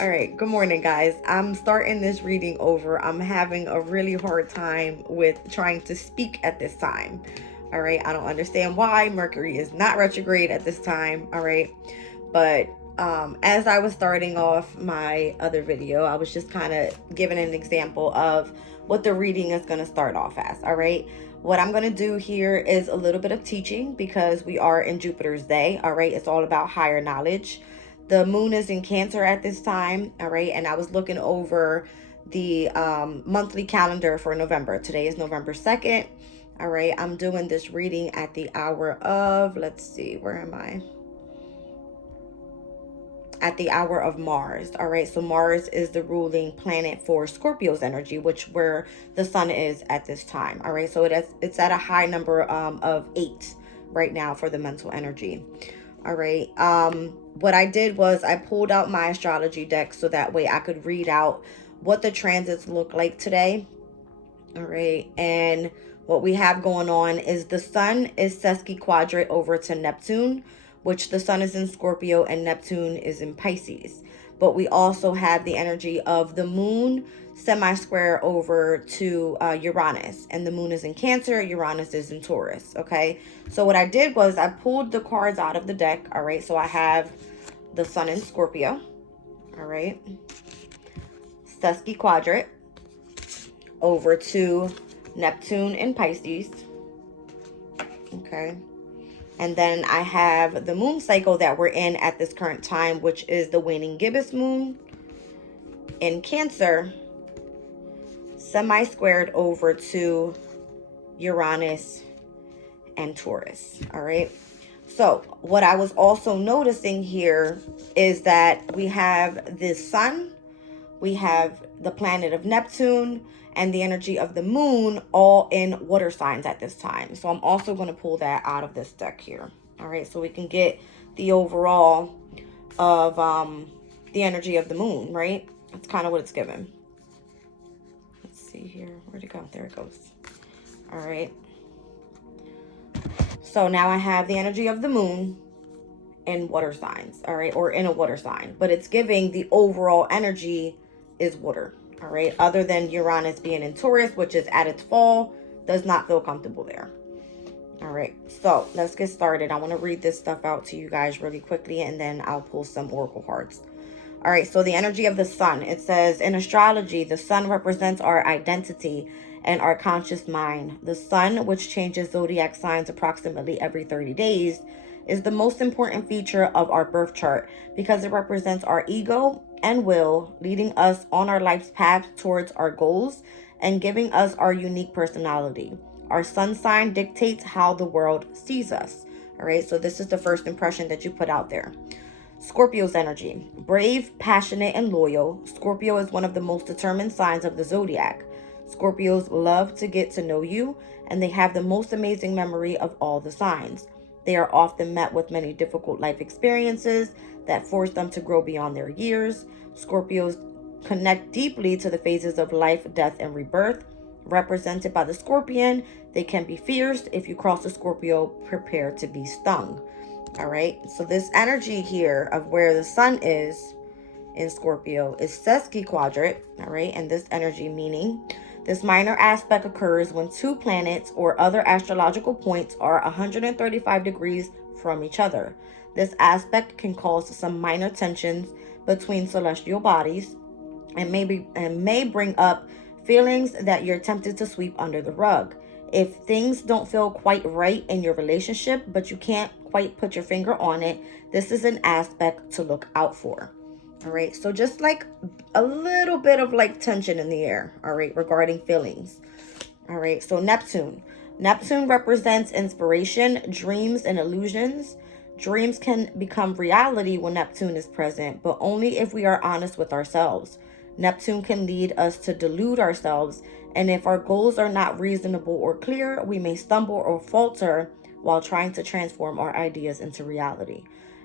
All right, good morning, guys. I'm starting this reading over. I'm having a really hard time with trying to speak at this time. All right, I don't understand why. Mercury is not retrograde at this time. All right, but as I was starting off my other video, I was just kind of giving an example of what the reading is going to start off as. All right, what I'm going to do here is a little bit of teaching because we are in Jupiter's day. All right, it's all about higher knowledge. The moon is in Cancer at this time. All right, and I was looking over the monthly calendar for November. Today is November 2nd. All right, I'm doing this reading at the hour of, let's see, where am I? At the hour of Mars. All right, so Mars is the ruling planet for Scorpio's energy, which where the sun is at this time. All right, so it's at a high number of 8 right now for the mental energy. All right, what I did was I pulled out my astrology deck so that way I could read out what the transits look like today. All right, and what we have going on is the sun is sesquiquadrate over to Neptune, which the sun is in Scorpio and Neptune is in Pisces. But we also have the energy of the moon semi-square over to Uranus, and the moon is in Cancer, Uranus is in Taurus. Okay, so what I did was I pulled the cards out of the deck. All right, so I have the sun in Scorpio. All right, sesquiquadrate over to Neptune in Pisces. Okay, and then I have the moon cycle that we're in at this current time, which is the waning gibbous moon in Cancer, semi-squared over to Uranus and Taurus. All right, so what I was also noticing here is that we have the sun, we have the planet of Neptune, and the energy of the moon all in water signs at this time. So I'm also going to pull that out of this deck here. All right, so we can get the overall of the energy of the moon, right? That's kind of what it's given. Let's see here. Where'd it go? There it goes. All right. So now I have the energy of the moon in water signs, all right, or in a water sign, but it's giving the overall energy is water. All right, other than Uranus being in Taurus, which is at its fall, does not feel comfortable there. All right, so let's get started. I want to read this stuff out to you guys really quickly, and then I'll pull some oracle cards. All right, so the energy of the sun. It says, in astrology, the sun represents our identity and our conscious mind. The sun, which changes zodiac signs approximately every 30 days, is the most important feature of our birth chart because it represents our ego and will, leading us on our life's path towards our goals and giving us our unique personality. Our sun sign dictates how the world sees us. All right, so this is the first impression that you put out there. Scorpio's energy. Brave, passionate, and loyal. Scorpio is one of the most determined signs of the zodiac. Scorpios love to get to know you, and they have the most amazing memory of all the signs. They are often met with many difficult life experiences that force them to grow beyond their years. Scorpios connect deeply to the phases of life, death, and rebirth. Represented by the scorpion, they can be fierce. If you cross a Scorpio, prepare to be stung. All right, so this energy here of where the sun is in Scorpio is sesquiquadrate. All right, and this energy meaning this minor aspect occurs when two planets or other astrological points are 135 degrees from each other. This aspect can cause some minor tensions between celestial bodies and may bring up feelings that you're tempted to sweep under the rug. If things don't feel quite right in your relationship, but you can't quite put your finger on it, this is an aspect to look out for. All right, so just like a little bit of like tension in the air, all right, regarding feelings. All right, so Neptune. Neptune represents inspiration, dreams, and illusions. Dreams can become reality when Neptune is present, but only if we are honest with ourselves. Neptune can lead us to delude ourselves, and if our goals are not reasonable or clear, we may stumble or falter while trying to transform our ideas into reality.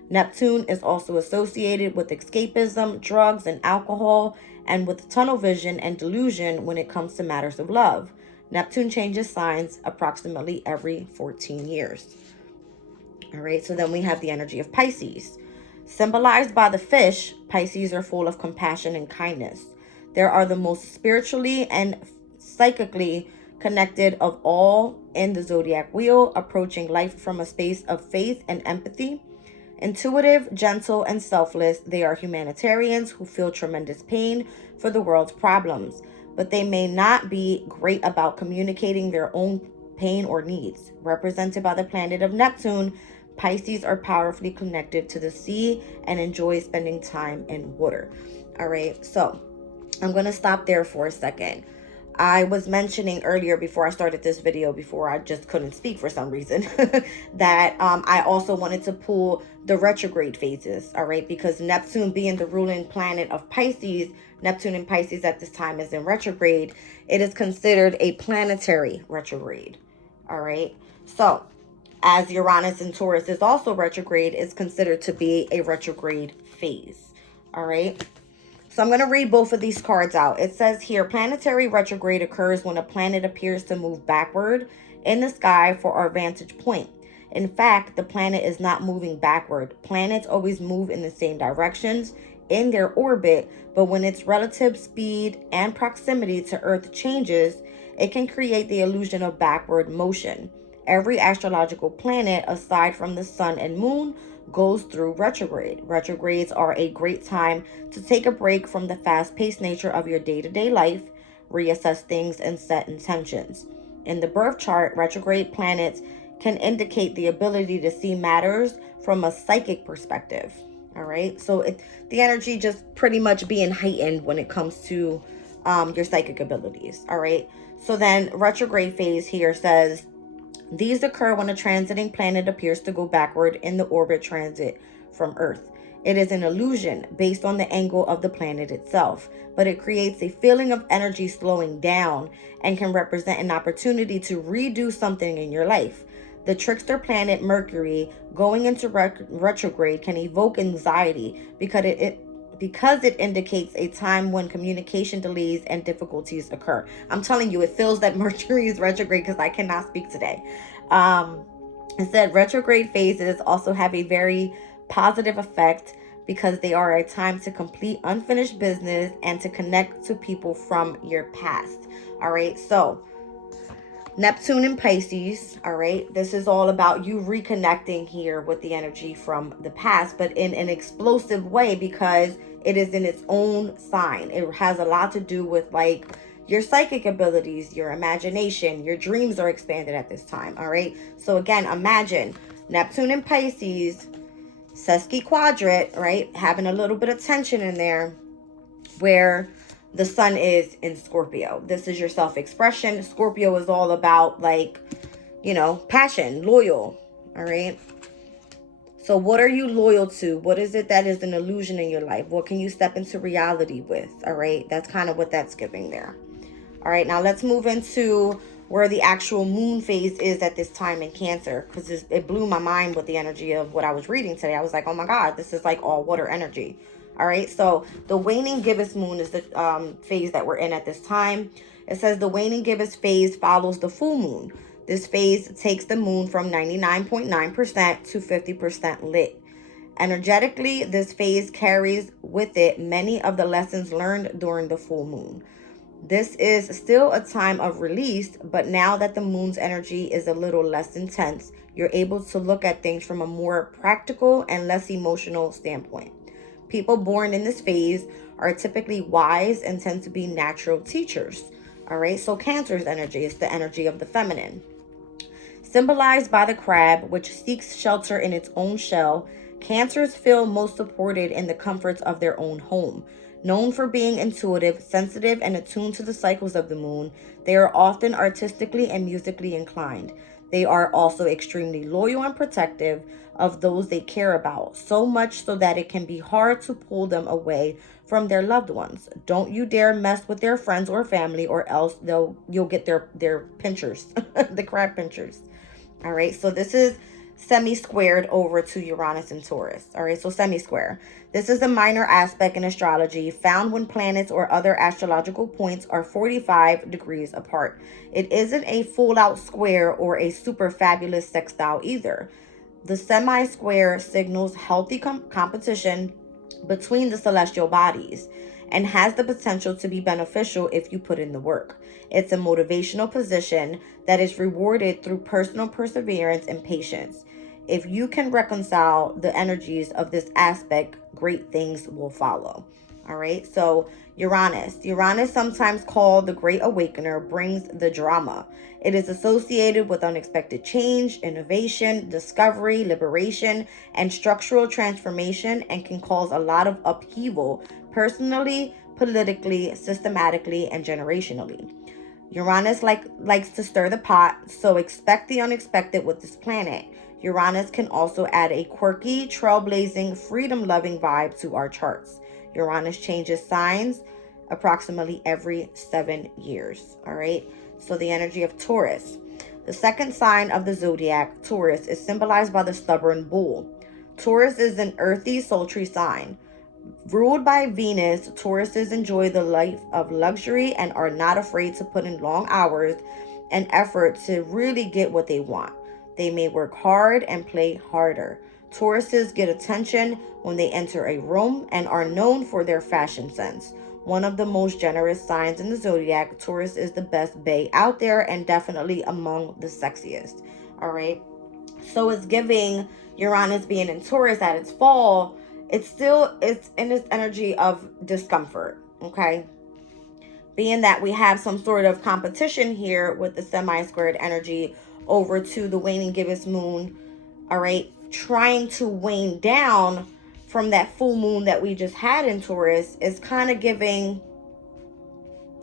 Neptune is also associated with escapism, drugs, and alcohol, and with tunnel vision and delusion when it comes to matters of love. Neptune changes signs approximately every 14 years. All right, so then we have the energy of Pisces. Symbolized by the fish, Pisces are full of compassion and kindness. They are the most spiritually and psychically connected of all in the zodiac wheel, approaching life from a space of faith and empathy. Intuitive, gentle, and selfless, they are humanitarians who feel tremendous pain for the world's problems, but they may not be great about communicating their own pain or needs. Represented by the planet of Neptune, Pisces are powerfully connected to the sea and enjoy spending time in water. All right, so I'm going to stop there for a second. I was mentioning earlier before I started this video, before I just couldn't speak for some reason, that I also wanted to pull the retrograde phases, all right? Because Neptune being the ruling planet of Pisces, Neptune in Pisces at this time is in retrograde. It is considered a planetary retrograde, all right? So, as Uranus in Taurus is also retrograde, it's considered to be a retrograde phase, all right? So I'm going to read both of these cards out. It says here, planetary retrograde occurs when a planet appears to move backward in the sky for our vantage point. In fact, the planet is not moving backward. Planets always move in the same directions in their orbit, but when its relative speed and proximity to Earth changes, it can create the illusion of backward motion. Every astrological planet, aside from the sun and moon, goes through retrograde. Retrogrades are a great time to take a break from the fast-paced nature of your day-to-day life, reassess things, and set intentions. In the birth chart, retrograde planets can indicate the ability to see matters from a psychic perspective. All right, so the energy just pretty much being heightened when it comes to your psychic abilities. All right, so then retrograde phase here says, these occur when a transiting planet appears to go backward in the orbit transit from Earth. It is an illusion based on the angle of the planet itself, but it creates a feeling of energy slowing down and can represent an opportunity to redo something in your life. The trickster planet Mercury going into retrograde can evoke anxiety because it indicates a time when communication delays and difficulties occur. I'm telling you, it feels that Mercury is retrograde because I cannot speak today. It said retrograde phases also have a very positive effect because they are a time to complete unfinished business and to connect to people from your past. All right, so Neptune in Pisces, all right, this is all about you reconnecting here with the energy from the past, but in an explosive way because it is in its own sign. It has a lot to do with like your psychic abilities, your imagination, your dreams are expanded at this time, all right? So again, imagine Neptune in Pisces, sesquiquadrate, right? Having a little bit of tension in there where the sun is in Scorpio. This is your self-expression. Scorpio is all about like, passion, loyal. All right. So what are you loyal to? What is it that is an illusion in your life? What can you step into reality with? All right. That's kind of what that's giving there. All right. Now let's move into where the actual moon phase is at this time in Cancer, because it blew my mind with the energy of what I was reading today. I was like, oh my God, this is like all water energy. All right, so the waning gibbous moon is the phase that we're in at this time. It says the waning gibbous phase follows the full moon. This phase takes the moon from 99.9% to 50% lit. Energetically, this phase carries with it many of the lessons learned during the full moon. This is still a time of release, but now that the moon's energy is a little less intense, you're able to look at things from a more practical and less emotional standpoint. People born in this phase are typically wise and tend to be natural teachers. All right, so Cancer's energy is the energy of the feminine. Symbolized by the crab, which seeks shelter in its own shell, Cancers feel most supported in the comforts of their own home. Known for being intuitive, sensitive, and attuned to the cycles of the moon, they are often artistically and musically inclined. They are also extremely loyal and protective of those they care about, so much so that it can be hard to pull them away from their loved ones. Don't you dare mess with their friends or family, or else you'll get their pinchers, the crab pinchers. All right, so this is semi-squared over to Uranus and Taurus. All right, so semi-square. This is a minor aspect in astrology found when planets or other astrological points are 45 degrees apart. It isn't a full-out square or a super fabulous sextile either. The semi-square signals healthy competition between the celestial bodies and has the potential to be beneficial if you put in the work. It's a motivational position that is rewarded through personal perseverance and patience. If you can reconcile the energies of this aspect, great things will follow. All right, so Uranus, sometimes called the Great Awakener, brings the drama. It is associated with unexpected change, innovation, discovery, liberation, and structural transformation, and can cause a lot of upheaval personally, politically, systematically, and generationally. Uranus likes to stir the pot, so expect the unexpected with this planet. Uranus can also add a quirky, trailblazing, freedom-loving vibe to our charts. Uranus changes signs approximately every 7 years. All right. So the energy of Taurus. The second sign of the zodiac, Taurus, is symbolized by the stubborn bull. Taurus is an earthy, sultry sign. Ruled by Venus, Tauruses enjoy the life of luxury and are not afraid to put in long hours and effort to really get what they want. They may work hard and play harder. Tauruses get attention when they enter a room and are known for their fashion sense. One of the most generous signs in the zodiac, Taurus is the best bae out there and definitely among the sexiest. All right. So it's giving Uranus being in Taurus at its fall. It's in this energy of discomfort. Okay. Being that we have some sort of competition here with the semi-squared energy over to the waning gibbous moon. All right. Trying to wane down from that full moon that we just had in Taurus is kind of giving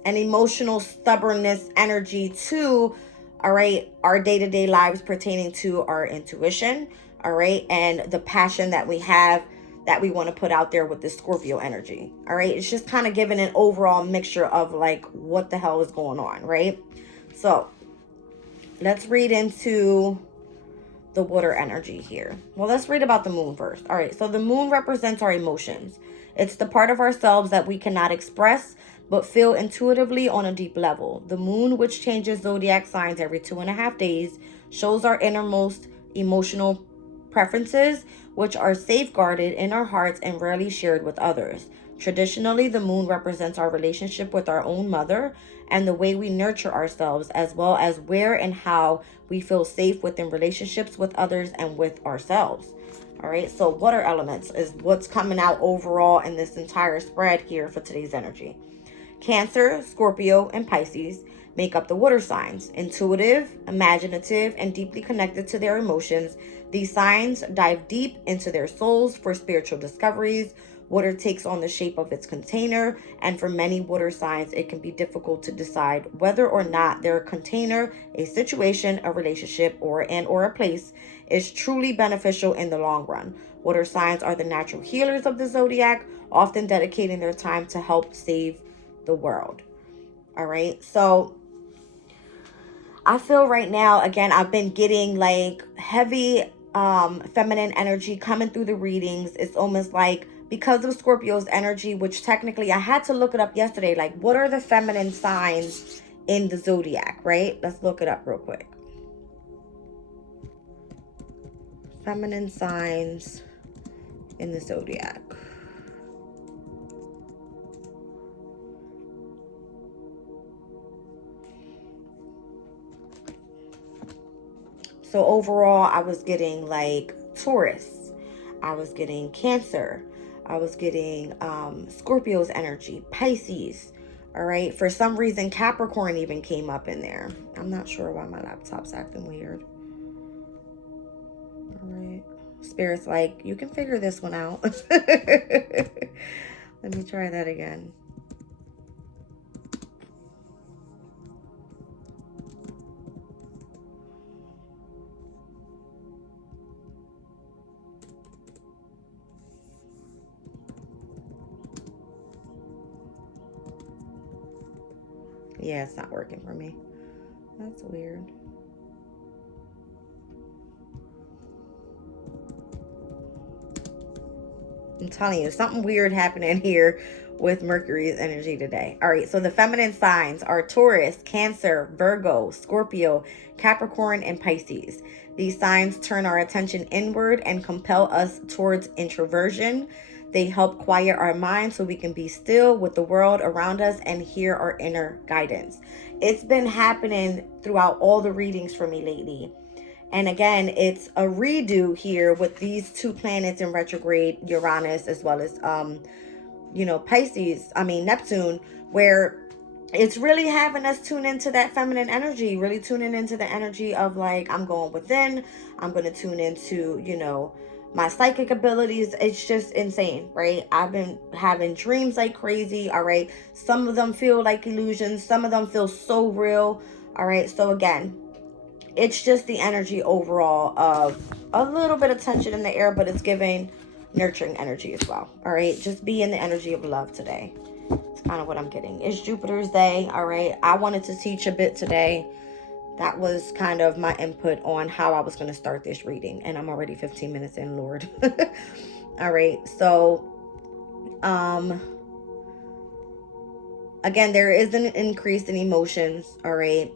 an emotional stubbornness energy to, all right, our day-to-day lives pertaining to our intuition, all right, and the passion that we have that we want to put out there with the Scorpio energy. All right. It's just kind of giving an overall mixture of like what the hell is going on, right? So let's read into the water energy here. Well, let's read about the moon first. All right. So the moon represents our emotions. It's the part of ourselves that we cannot express but feel intuitively on a deep level. The moon, which changes zodiac signs every 2.5 days, shows our innermost emotional preferences, which are safeguarded in our hearts and rarely shared with others. Traditionally, the moon represents our relationship with our own mother and the way we nurture ourselves, as well as where and how we feel safe within relationships with others and with ourselves. All right, so water elements is what's coming out overall in this entire spread here for today's energy. Cancer, Scorpio, and Pisces make up the water signs. Intuitive, imaginative, and deeply connected to their emotions, these signs dive deep into their souls for spiritual discoveries. Water takes on the shape of its container, and for many water signs, it can be difficult to decide whether or not their container, a situation, a relationship, or a place is truly beneficial in the long run. Water signs are the natural healers of the zodiac, often dedicating their time to help save the world. All right, so I feel right now, again, I've been getting like heavy feminine energy coming through the readings. It's almost like because of Scorpio's energy, which technically I had to look it up yesterday, like what are the feminine signs in the zodiac, right? Let's look it up real quick. Feminine signs in the zodiac. So overall, I was getting like Taurus. I was getting Cancer. I was getting Scorpio's energy, Pisces. All right. For some reason, Capricorn even came up in there. I'm not sure why my laptop's acting weird. All right. Spirit's like, you can figure this one out. Let me try that again. Yeah, it's not working for me. That's weird. I'm telling you, something weird happening here with Mercury's energy today. All right, so the feminine signs are Taurus, Cancer, Virgo, Scorpio, Capricorn, and Pisces. These signs turn our attention inward and compel us towards introversion. They help quiet our mind so we can be still with the world around us and hear our inner guidance. It's been happening throughout all the readings for me lately. And again, it's a redo here with these two planets in retrograde, Uranus, as well as, Neptune, where it's really having us tune into that feminine energy, really tuning into the energy of like, I'm going within, I'm going to tune into, my psychic abilities. It's just insane, right? I've been having dreams like crazy, all right? Some of them feel like illusions. Some of them feel so real, all right? So again, it's just the energy overall of a little bit of tension in the air, but it's giving nurturing energy as well, all right? Just be in the energy of love today. It's kind of what I'm getting. It's Jupiter's day, all right? I wanted to teach a bit today. That was kind of my input on how I was going to start this reading. And I'm already 15 minutes in, Lord. All right. So, again, there is an increase in emotions. All right.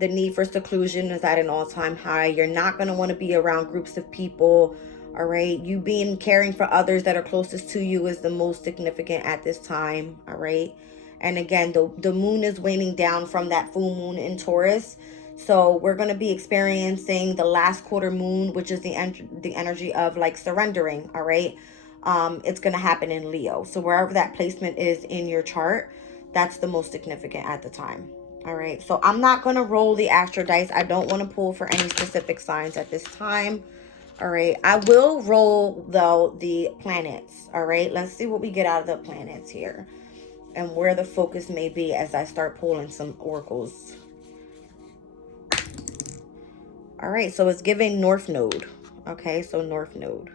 The need for seclusion is at an all-time high. You're not going to want to be around groups of people. All right. You being caring for others that are closest to you is the most significant at this time. All right. And again, the moon is waning down from that full moon in Taurus. So we're going to be experiencing the last quarter moon, which is the energy of like surrendering. All right. It's going to happen in Leo. So wherever that placement is in your chart, that's the most significant at the time. All right. So I'm not going to roll the astro dice. I don't want to pull for any specific signs at this time. All right. I will roll, though, the planets. All right. Let's see what we get out of the planets here and where the focus may be as I start pulling some oracles. All right, so it's giving North Node. Okay, so North Node.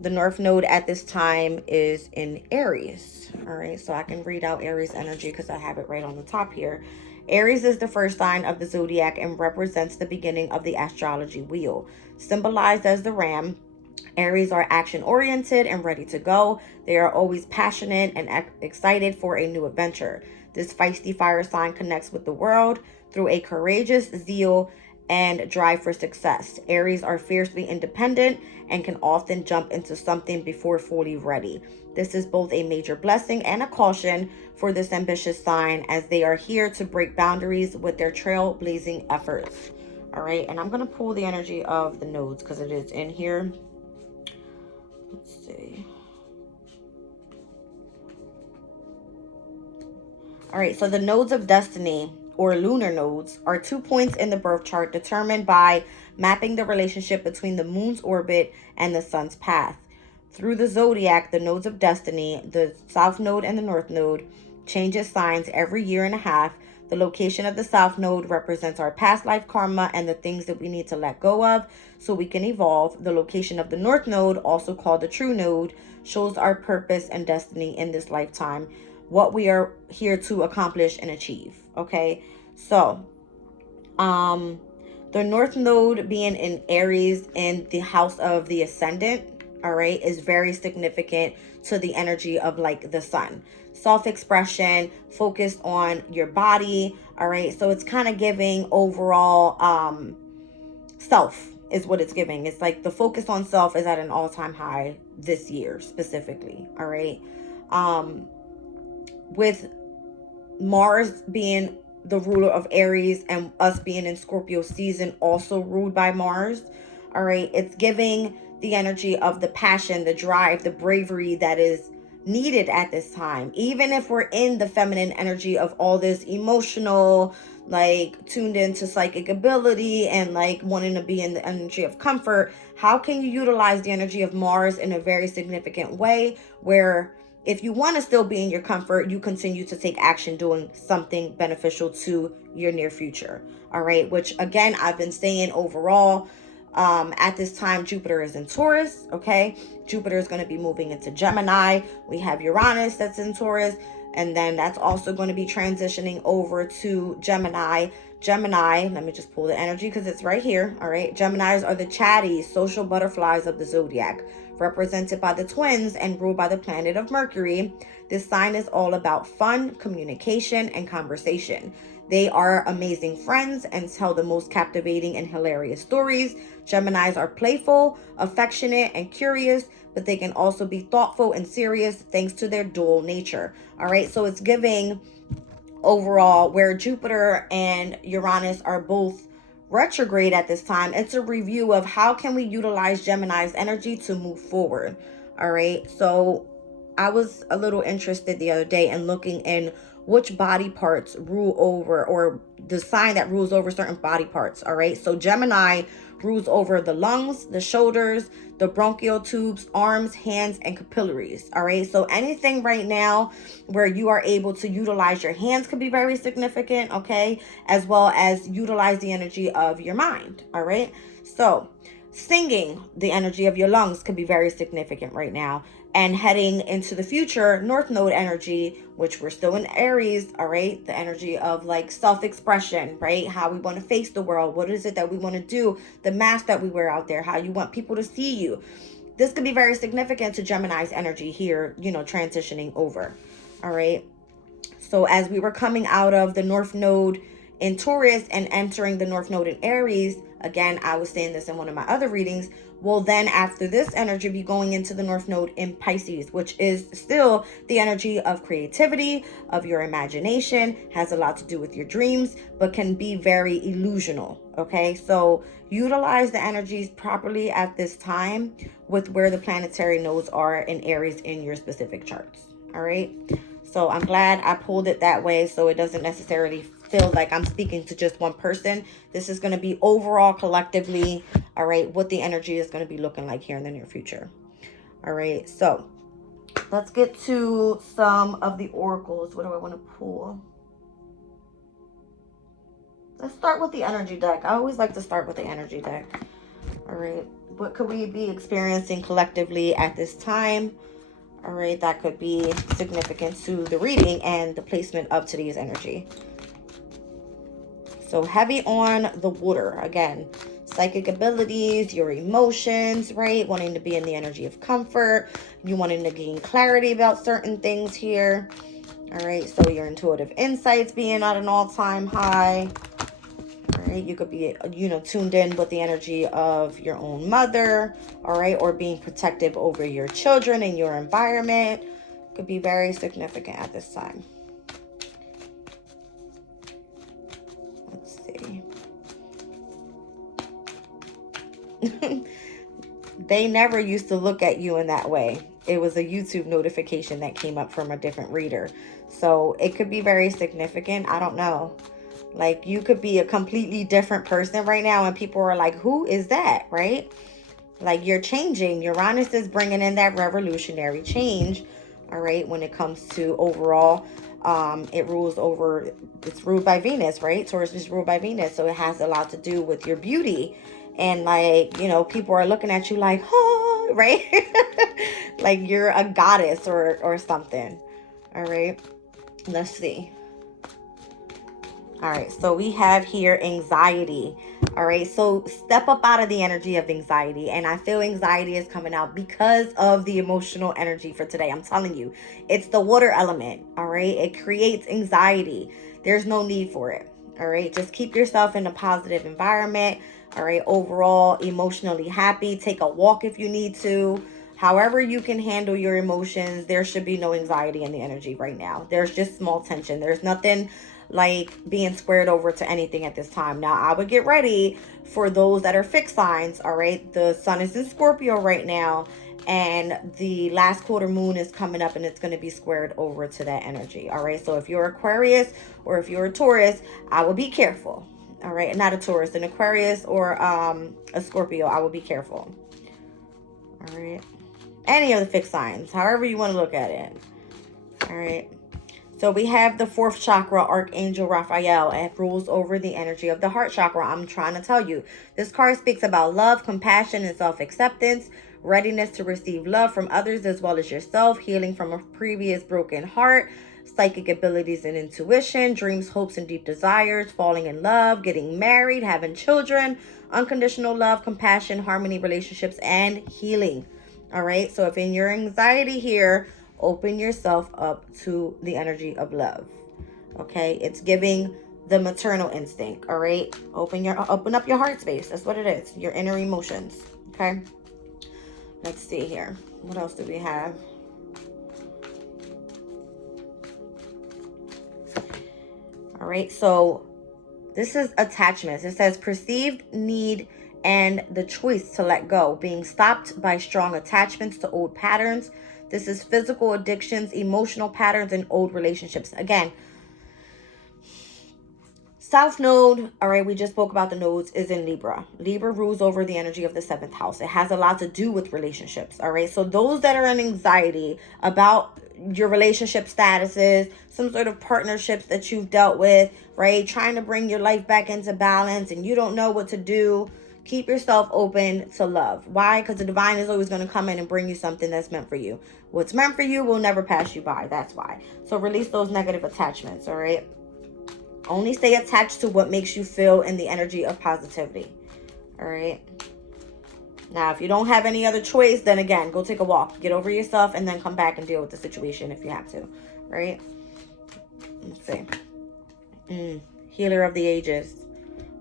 The North Node at this time is in Aries. All right, so I can read out Aries energy because I have it right on the top here. Aries is the first sign of the zodiac and represents the beginning of the astrology wheel. Symbolized as the ram, Aries are action-oriented and ready to go. They are always passionate and excited for a new adventure. This feisty fire sign connects with the world through a courageous zeal and drive for success. Aries are fiercely independent and can often jump into something before fully ready. This is both a major blessing and a caution for this ambitious sign, as they are here to break boundaries with their trailblazing efforts. All right, and I'm going to pull the energy of the nodes because it is in here. Let's see. All right, so the nodes of destiny, or lunar nodes, are 2 points in the birth chart determined by mapping the relationship between the moon's orbit and the sun's path. Through the zodiac, the nodes of destiny, the south node and the north node, changes signs every year and a half. The location of the south node represents our past life karma and the things that we need to let go of so we can evolve. The location of the north node, also called the true node, shows our purpose and destiny in this lifetime, what we are here to accomplish and achieve. Okay, so the north node being in Aries in the house of the ascendant, all right, is very significant to the energy of like the sun. Self-expression, focused on your body, all right? So it's kind of giving overall self is what it's giving. It's like the focus on self is at an all-time high this year specifically, all right? With Mars being the ruler of Aries and us being in Scorpio season also ruled by Mars, all right? It's giving the energy of the passion, the drive, the bravery that is needed at this time. Even if we're in the feminine energy of all this emotional, like tuned into psychic ability and like wanting to be in the energy of comfort, how can you utilize the energy of Mars in a very significant way where if you want to still be in your comfort, you continue to take action doing something beneficial to your near future. All right. Which again, I've been saying overall, at this time, Jupiter is in Taurus. Okay. Jupiter is going to be moving into Gemini. We have Uranus that's in Taurus. And then that's also going to be transitioning over to Gemini. Gemini, let me just pull the energy because it's right here. All right. Geminis are the chatty social butterflies of the zodiac, represented by the twins and ruled by the planet of Mercury. This sign is all about fun, communication, and conversation. They are amazing friends and tell the most captivating and hilarious stories. Geminis are playful, affectionate, and curious, but they can also be thoughtful and serious thanks to their dual nature. All right, so it's giving overall where Jupiter and Uranus are both retrograde at this time. It's a review of how can we utilize Gemini's energy to move forward. All right, so I was a little interested the other day in looking in which body parts rule over, or the sign that rules over certain body parts. All right, so Gemini rules over the lungs, the shoulders, the bronchial tubes, arms, hands, and capillaries. All right, so anything right now where you are able to utilize your hands could be very significant, okay, as well as utilize the energy of your mind. All right, so singing, the energy of your lungs could be very significant right now. And heading into the future, North Node energy, which we're still in Aries, all right? The energy of like self-expression, right? How we want to face the world. What is it that we want to do? The mask that we wear out there, how you want people to see you. This could be very significant to Gemini's energy here, you know, transitioning over, all right? So as we were coming out of the North Node in Taurus and entering the North Node in Aries, again, I was saying this in one of my other readings, will then after this energy be going into the North Node in Pisces, which is still the energy of creativity, of your imagination, has a lot to do with your dreams, but can be very illusional, okay? So utilize the energies properly at this time with where the planetary nodes are in Aries in your specific charts, all right? So I'm glad I pulled it that way so it doesn't necessarily feel like I'm speaking to just one person. This is going to be overall collectively, all right, what the energy is going to be looking like here in the near future. All right, so let's get to some of the oracles. What do I want to pull? Let's start with the energy deck. I always like to start with the energy deck. All right, what could we be experiencing collectively at this time? All right, that could be significant to the reading and the placement of today's energy. So heavy on the water, again, psychic abilities, your emotions, right? Wanting to be in the energy of comfort. You wanting to gain clarity about certain things here. All right, so your intuitive insights being at an all-time high. All right, you could be, you know, tuned in with the energy of your own mother, all right, or being protective over your children and your environment. Could be very significant at this time. Let's see. They never used to look at you in that way. It was a YouTube notification that came up from a different reader. So it could be very significant. I don't know. Like, you could be a completely different person right now and people are like, who is that, right? Like, you're changing. Uranus is bringing in that revolutionary change, all right, when it comes to overall. It's ruled by Venus, right? Taurus is ruled by Venus. So it has a lot to do with your beauty. And like, you know, people are looking at you like, oh, right? Like you're a goddess or something. All right. Let's see. All right, so we have here anxiety. All right, so step up out of the energy of anxiety. And I feel anxiety is coming out because of the emotional energy for today. I'm telling you, it's the water element. All right, it creates anxiety. There's no need for it. All right, just keep yourself in a positive environment. All right, overall emotionally happy. Take a walk if you need to. However you can handle your emotions, there should be no anxiety in the energy right now. There's just small tension. There's nothing like being squared over to anything at this time. Now, I would get ready for those that are fixed signs, all right? The sun is in Scorpio right now, and the last quarter moon is coming up, and it's going to be squared over to that energy, all right? So if you're Aquarius or if you're a Taurus, I would be careful, all right? Not a Taurus, an Aquarius or a Scorpio, I would be careful, all right? Any of the fixed signs, however you want to look at it, all right? So we have the fourth chakra, Archangel Raphael, and rules over the energy of the heart chakra. I'm trying to tell you, this card speaks about love, compassion, and self-acceptance, readiness to receive love from others as well as yourself, healing from a previous broken heart, psychic abilities and intuition, dreams, hopes, and deep desires, falling in love, getting married, having children, unconditional love, compassion, harmony, relationships, and healing. All right. So if in your anxiety here, open yourself up to the energy of love. Okay. It's giving the maternal instinct. All right. Open up your heart space. That's what it is. Your inner emotions. Okay. Let's see here. What else do we have? All right. So this is attachments. It says perceived need and the choice to let go, being stopped by strong attachments to old patterns. This is physical addictions, emotional patterns, and old relationships. Again, South Node, all right, we just spoke about the nodes, is in Libra. Libra rules over the energy of the 7th house. It has a lot to do with relationships, all right? So those that are in anxiety about your relationship statuses, some sort of partnerships that you've dealt with, right? Trying to bring your life back into balance and you don't know what to do, keep yourself open to love. Why? Because the divine is always going to come in and bring you something that's meant for you. What's meant for you will never pass you by. That's why. So release those negative attachments, all right? Only stay attached to what makes you feel in the energy of positivity. All right. Now, if you don't have any other choice, then again, go take a walk. Get over yourself and then come back and deal with the situation if you have to. Right? Let's see. Healer of the Ages.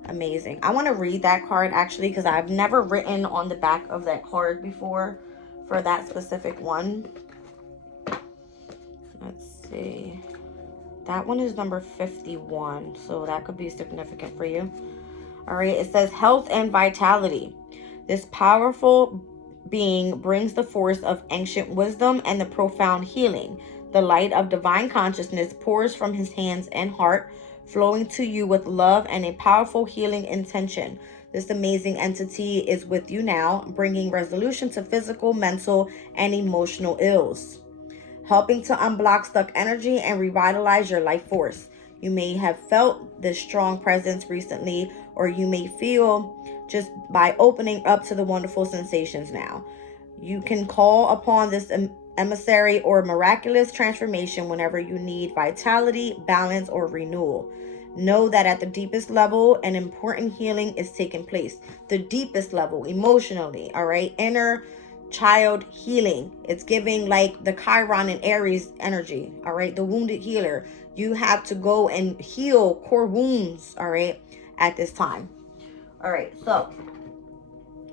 Amazing. I want to read that card actually because I've never written on the back of that card before for that specific one. Let's see. That one is number 51, so that could be significant for you. All right, it says health and vitality. This powerful being brings the force of ancient wisdom and the profound healing. The light of divine consciousness pours from his hands and heart, flowing to you with love and a powerful healing intention. This amazing entity is with you now, bringing resolution to physical, mental, and emotional ills, helping to unblock stuck energy and revitalize your life force. You may have felt this strong presence recently, or you may feel just by opening up to the wonderful sensations now. You can call upon this emissary or miraculous transformation whenever you need vitality, balance, or renewal. Know that at the deepest level, an important healing is taking place. The deepest level, emotionally, all right? Inner child healing. It's giving like the Chiron and Aries energy, all right? The wounded healer. You have to go and heal core wounds, all right, at this time. All right, so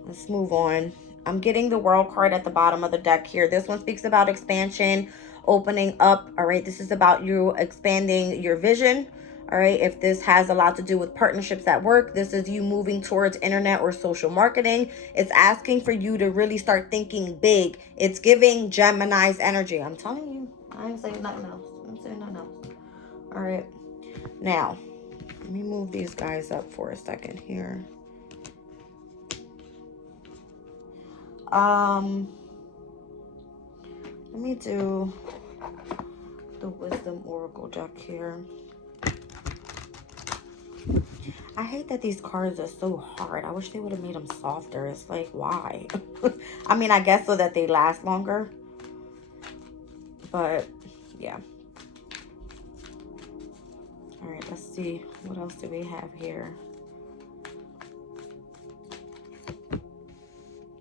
let's move on. I'm getting the World card at the bottom of the deck here. This one speaks about expansion, opening up, all right? This is about you expanding your vision, all right? If this has a lot to do with partnerships at work, this is you moving towards internet or social marketing. It's asking for you to really start thinking big. It's giving Gemini's energy. I'm telling you, I ain't saying nothing else. I'm saying nothing else. All right. Now, let me move these guys up for a second here. Let me do the Wisdom Oracle deck here. I hate that these cards are so hard. I wish they would have made them softer. It's like, why? I mean, I guess so that they last longer. But, yeah. All right, let's see. What else do we have here?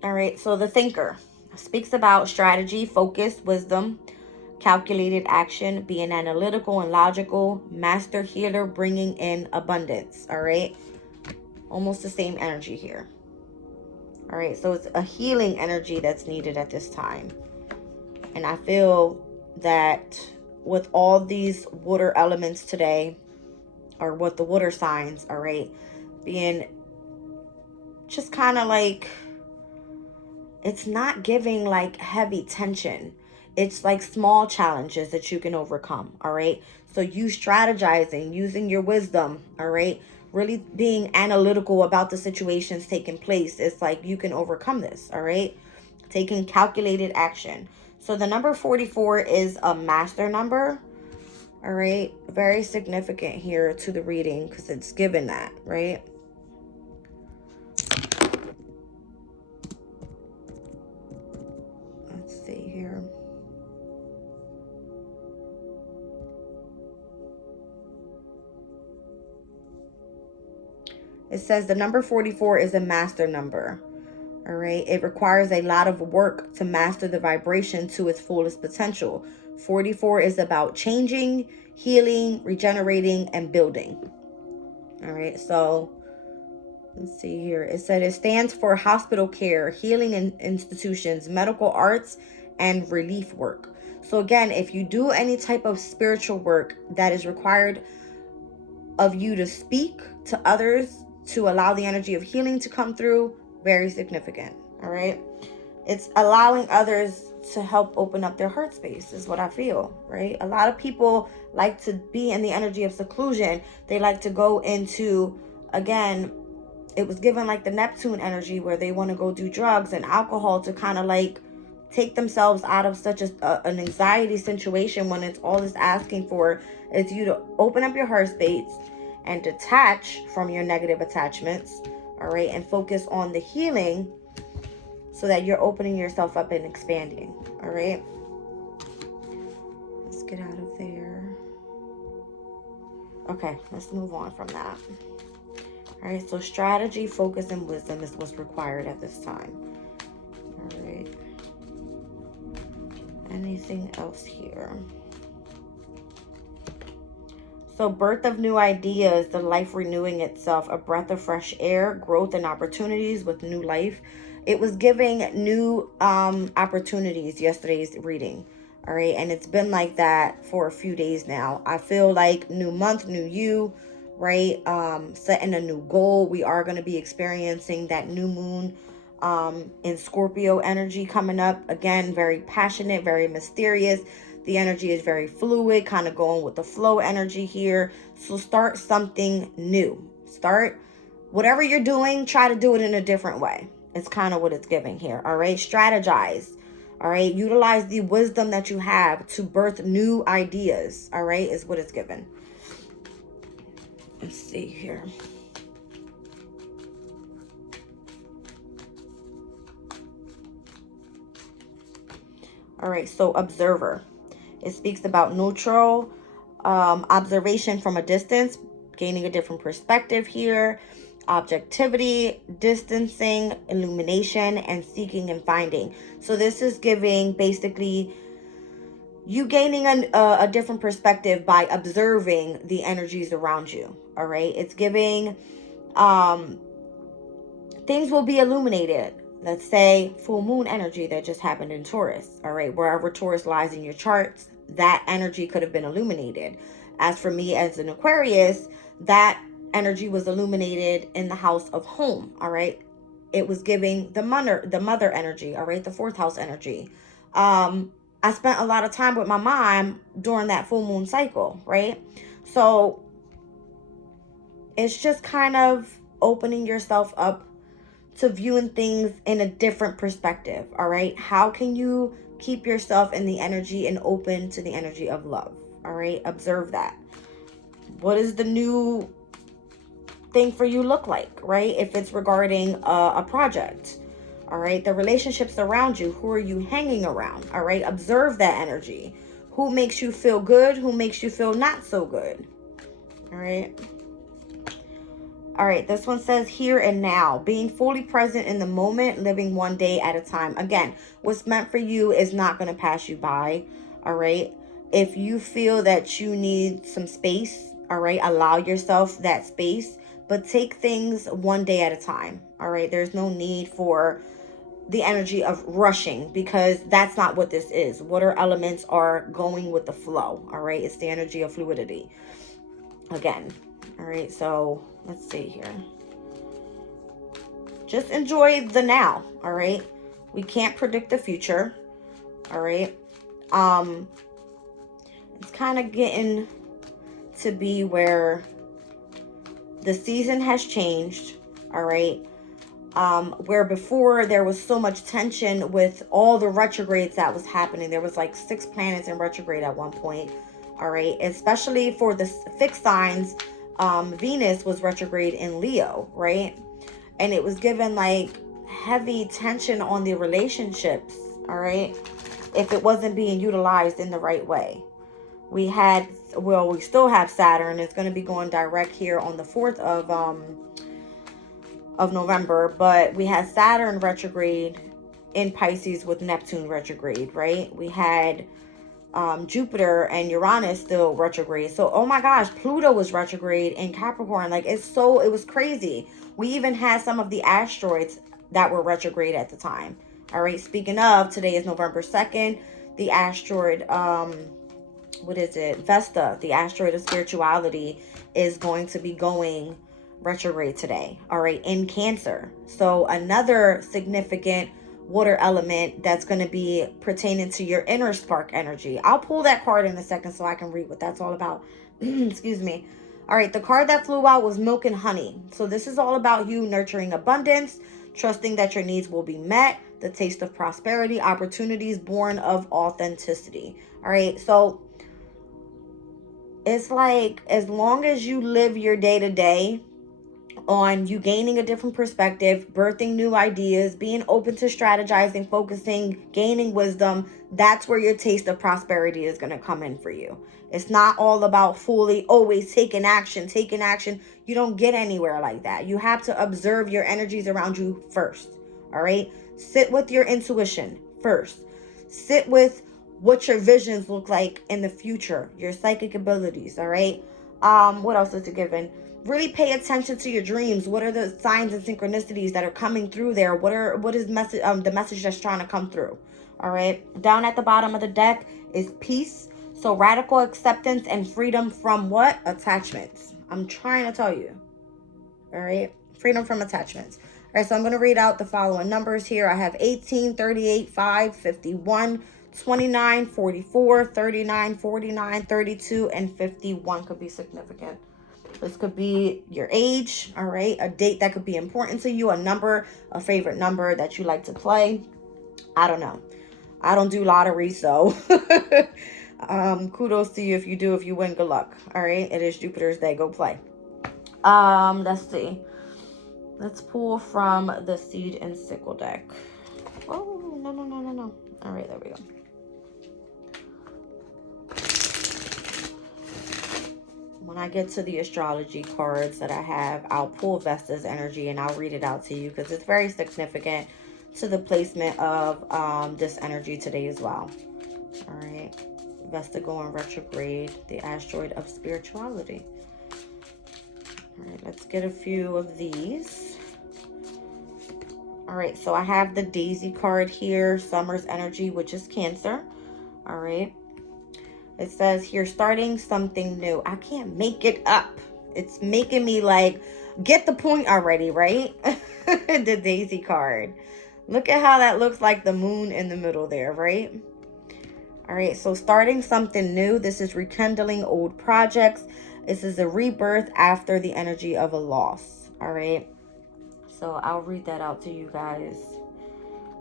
All right, so the Thinker speaks about strategy, focus, wisdom, calculated action, being analytical and logical, master healer, bringing in abundance. All right, almost the same energy here. All right, so it's a healing energy that's needed at this time. And I feel that with all these water elements today, or with the water signs, all right, being just kind of like, it's not giving like heavy tension. It's like small challenges that you can overcome, all right? So you strategizing, using your wisdom, all right? Really being analytical about the situations taking place. It's like you can overcome this, all right? Taking calculated action. So the number 44 is a master number, all right? Very significant here to the reading because it's given that, right? Let's see here. It says the number 44 is a master number. All right. It requires a lot of work to master the vibration to its fullest potential. 44 is about changing, healing, regenerating, and building. All right. So let's see here. It said it stands for hospital care, healing institutions, medical arts, and relief work. So again, if you do any type of spiritual work that is required of you to speak to others, to allow the energy of healing to come through, very significant. All right. It's allowing others to help open up their heart space is what I feel, right? A lot of people like to be in the energy of seclusion. They like to go into, again, it was given like the Neptune energy where they want to go do drugs and alcohol to kind of like take themselves out of such an anxiety situation, when it's all it's asking for is you to open up your heart space and detach from your negative attachments, all right, and focus on the healing so that you're opening yourself up and expanding, all right? Let's get out of there. Okay, let's move on from that. All right, so strategy, focus, and wisdom is what's required at this time. All right. Anything else here? So birth of new ideas, the life renewing itself, a breath of fresh air, growth and opportunities with new life. It was giving new opportunities yesterday's reading. All right. And it's been like that for a few days now. I feel like new month, new you, right? Setting a new goal. We are going to be experiencing that new moon in Scorpio energy coming up. Again, very passionate, very mysterious. The energy is very fluid, kind of going with the flow energy here. So start something new. Start whatever you're doing, try to do it in a different way. It's kind of what it's giving here. All right. Strategize. All right. Utilize the wisdom that you have to birth new ideas. All right. Is what it's given. Let's see here. All right. So observer. It speaks about neutral observation from a distance, gaining a different perspective here, objectivity, distancing, illumination, and seeking and finding. So this is giving basically you gaining a different perspective by observing the energies around you. All right. It's giving things will be illuminated. Let's say full moon energy that just happened in Taurus. All right. Wherever Taurus lies in your charts, that energy could have been illuminated. As for me as an Aquarius, that energy was illuminated in the house of home. All right. It was giving the mother energy. All right. The fourth house energy. I spent a lot of time with my mom during that full moon cycle. Right. So it's just kind of opening yourself up to viewing things in a different perspective. All right. How can you keep yourself in the energy and open to the energy of love? All right. Observe that. What is the new thing for you look like, right? If it's regarding a project, all right, the relationships around you, who are you hanging around? All right. Observe that energy. Who makes you feel good? Who makes you feel not so good? All right. All right, this one says here and now, being fully present in the moment, living one day at a time. Again, what's meant for you is not going to pass you by. All right. If you feel that you need some space, all right, allow yourself that space, but take things one day at a time. All right. There's no need for the energy of rushing, because that's not what this is. Water elements are going with the flow. All right. It's the energy of fluidity. Again. All right. So let's see here. Just enjoy the now. All right. We can't predict the future. All right. It's kind of getting to be where the season has changed. All right. Where before there was so much tension with all the retrogrades that was happening. There was like 6 planets in retrograde at one point. All right. Especially for the fixed signs. Venus was retrograde in Leo, right? And it was given like heavy tension on the relationships, all right? If it wasn't being utilized in the right way. We still have Saturn. It's going to be going direct here on the 4th of November, but we had Saturn retrograde in Pisces with Neptune retrograde, right? We had Jupiter and Uranus still retrograde. So, oh my gosh, Pluto was retrograde in Capricorn. Like, it was crazy. We even had some of the asteroids that were retrograde at the time. All right, speaking of, today is November 2nd. The asteroid, what is it? Vesta, the asteroid of spirituality, is going to be going retrograde today. All right, in Cancer. So another significant water element that's going to be pertaining to your inner spark energy. I'll pull that card in a second so I can read what that's all about. Excuse me. All right, the card that flew out was Milk and Honey. So this is all about you nurturing abundance, trusting that your needs will be met, the taste of prosperity, opportunities born of authenticity. All right, so it's like, as long as you live your day to day on you gaining a different perspective, birthing new ideas, being open to strategizing, focusing, gaining wisdom, that's where your taste of prosperity is going to come in for you. It's not all about fully always taking action. You don't get anywhere like that. You have to observe your energies around you first. All right. Sit with your intuition first. Sit with what your visions look like in the future, your psychic abilities. All right. What else is it given? Really pay attention to your dreams. What are the signs and synchronicities that are coming through there? What is the message that's trying to come through? All right. Down at the bottom of the deck is peace. So radical acceptance and freedom from what? Attachments. I'm trying to tell you. All right. Freedom from attachments. All right. So I'm going to read out the following numbers here. I have 18, 38, 5, 51, 29, 44, 39, 49, 32, and 51 could be significant. This could be your age, all right? A date that could be important to you, a number, a favorite number that you like to play. I don't know. I don't do lottery, so kudos to you if you do. If you win, good luck, all right? It is Jupiter's day. Go play. Let's see. Let's pull from the Seed and Sickle deck. Oh, no. All right, there we go. When I get to the astrology cards that I have, I'll pull Vesta's energy and I'll read it out to you because it's very significant to the placement of this energy today as well. All right. Vesta going retrograde, the asteroid of spirituality. All right, let's get a few of these. All right, so I have the Daisy card here, Summer's energy, which is Cancer. All right. It says here, starting something new. I can't make it up. It's making me like, get the point already, right? The Daisy card. Look at how that looks like the moon in the middle there, right? All right, so starting something new. This is rekindling old projects. This is a rebirth after the energy of a loss. All right. So I'll read that out to you guys.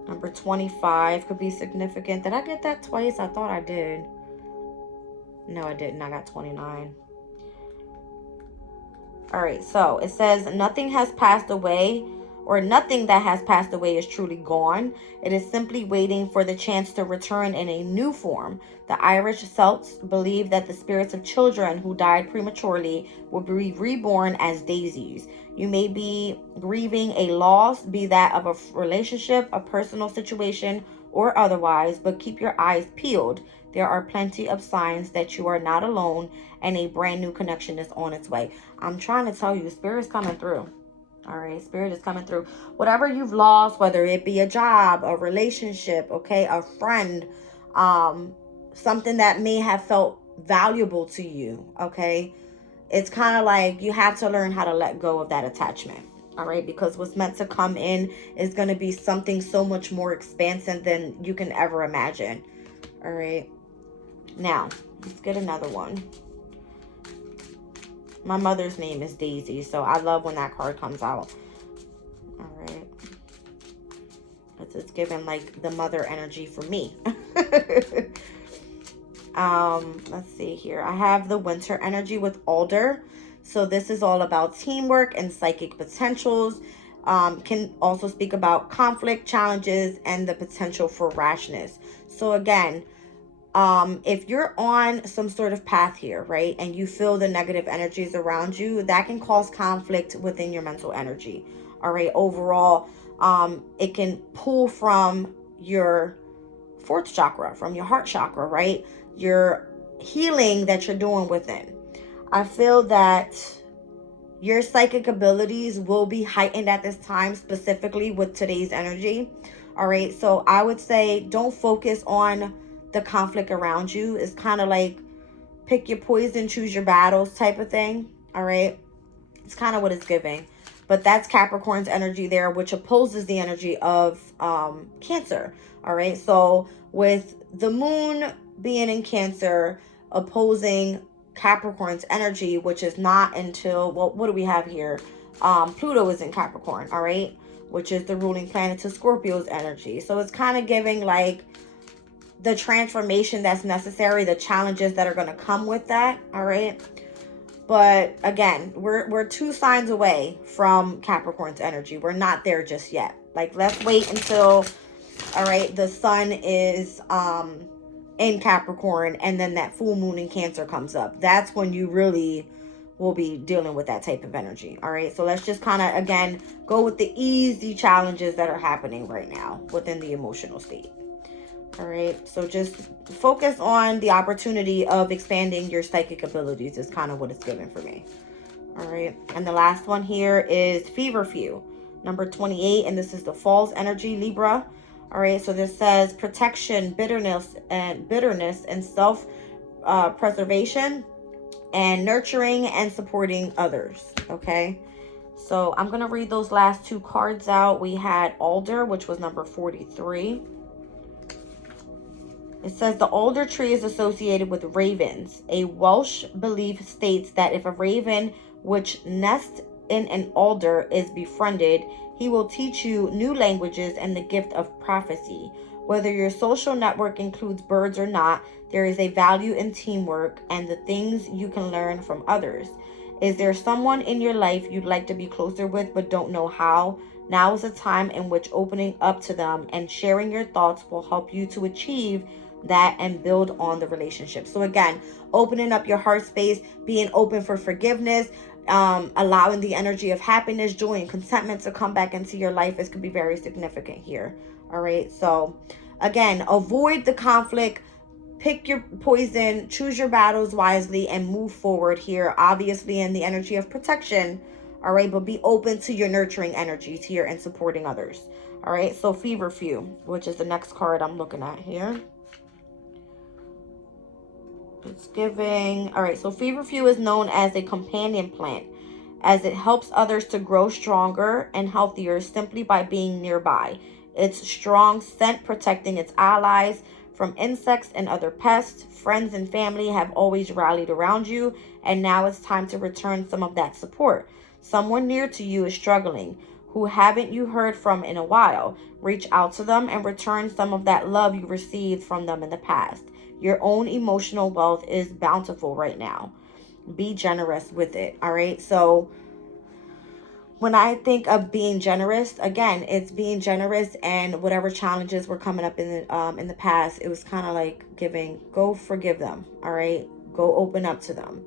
Number 25 could be significant. Did I get that twice? I thought I did. No, I didn't. I got 29. All right. So it says nothing has passed away, or nothing that has passed away is truly gone. It is simply waiting for the chance to return in a new form. The Irish Celts believe that the spirits of children who died prematurely will be reborn as daisies. You may be grieving a loss, be that of a relationship, a personal situation, or otherwise, but keep your eyes peeled. There are plenty of signs that you are not alone and a brand new connection is on its way. I'm trying to tell you, Spirit's coming through. All right, Spirit is coming through. Whatever you've lost, whether it be a job, a relationship, okay, a friend, something that may have felt valuable to you, okay? It's kind of like you have to learn how to let go of that attachment, all right? Because what's meant to come in is going to be something so much more expansive than you can ever imagine, all right? Now, let's get another one. My mother's name is Daisy, so I love when that card comes out. All right. It's giving like the mother energy for me. Let's see here. I have the winter energy with Alder. So this is all about teamwork and psychic potentials. Can also speak about conflict, challenges, and the potential for rashness. So again, if you're on some sort of path here, right, and you feel the negative energies around you, that can cause conflict within your mental energy. All right, overall, it can pull from your fourth chakra, from your heart chakra, right? Your healing that you're doing within. I feel that your psychic abilities will be heightened at this time, specifically with today's energy. All right, so I would say don't focus on the conflict around you. It's kind of like pick your poison, choose your battles type of thing. All right, it's kind of what it's giving. But that's Capricorn's energy there, which opposes the energy of Cancer. All right, so with the moon being in Cancer, opposing Capricorn's energy, which is not until, well, what do we have here? Pluto is in Capricorn, all right, which is the ruling planet to Scorpio's energy. So it's kind of giving like the transformation that's necessary, the challenges that are going to come with that, all right? But again, we're 2 signs away from Capricorn's energy. We're not there just yet. Like, let's wait until, all right, the sun is in Capricorn, and then that full moon in Cancer comes up. That's when you really will be dealing with that type of energy. All right, so let's just kind of, again, go with the easy challenges that are happening right now within the emotional state. All right, so just focus on the opportunity of expanding your psychic abilities is kind of what it's given for me. All right, and the last one here is Feverfew, number 28, and this is the Falls energy, Libra. All right, so this says protection, bitterness, and self preservation, and nurturing and supporting others. Okay, so I'm gonna read those last 2 cards out. We had Alder, which was number 43. It says the alder tree is associated with ravens. A Welsh belief states that if a raven which nests in an alder is befriended, he will teach you new languages and the gift of prophecy. Whether your social network includes birds or not, there is a value in teamwork and the things you can learn from others. Is there someone in your life you'd like to be closer with but don't know how? Now is a time in which opening up to them and sharing your thoughts will help you to achieve that and build on the relationship. So again, opening up your heart space, being open for forgiveness, allowing the energy of happiness, joy, and contentment to come back into your life is could be very significant here. All right, so again, avoid the conflict, pick your poison, choose your battles wisely, and move forward here, obviously in the energy of protection. All right, but be open to your nurturing energies here and supporting others. All right, so Feverfew, which is the next card I'm looking at here. It's giving, all right, so Feverfew is known as a companion plant as it helps others to grow stronger and healthier simply by being nearby. Its strong scent protecting its allies from insects and other pests. Friends and family have always rallied around you, and now it's time to return some of that support. Someone near to you is struggling, who haven't you heard from in a while. Reach out to them and return some of that love you received from them in the past. Your own emotional wealth is bountiful right now. Be generous with it. All right. So when I think of being generous, again, it's being generous, and whatever challenges were coming up in the past, it was kind of like giving, go forgive them. All right. Go open up to them.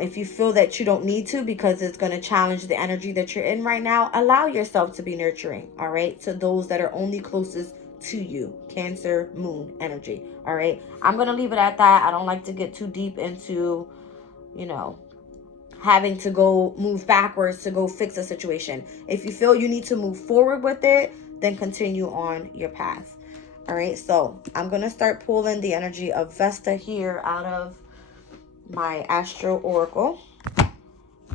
If you feel that you don't need to because it's going to challenge the energy that you're in right now, allow yourself to be nurturing. All right. To those that are only closest to you, Cancer moon energy. All right, I'm gonna leave it at that. I don't like to get too deep into, having to go move backwards to go fix a situation. If you feel you need to move forward with it, then continue on your path. All right, so I'm gonna start pulling the energy of Vesta here out of my Astro Oracle.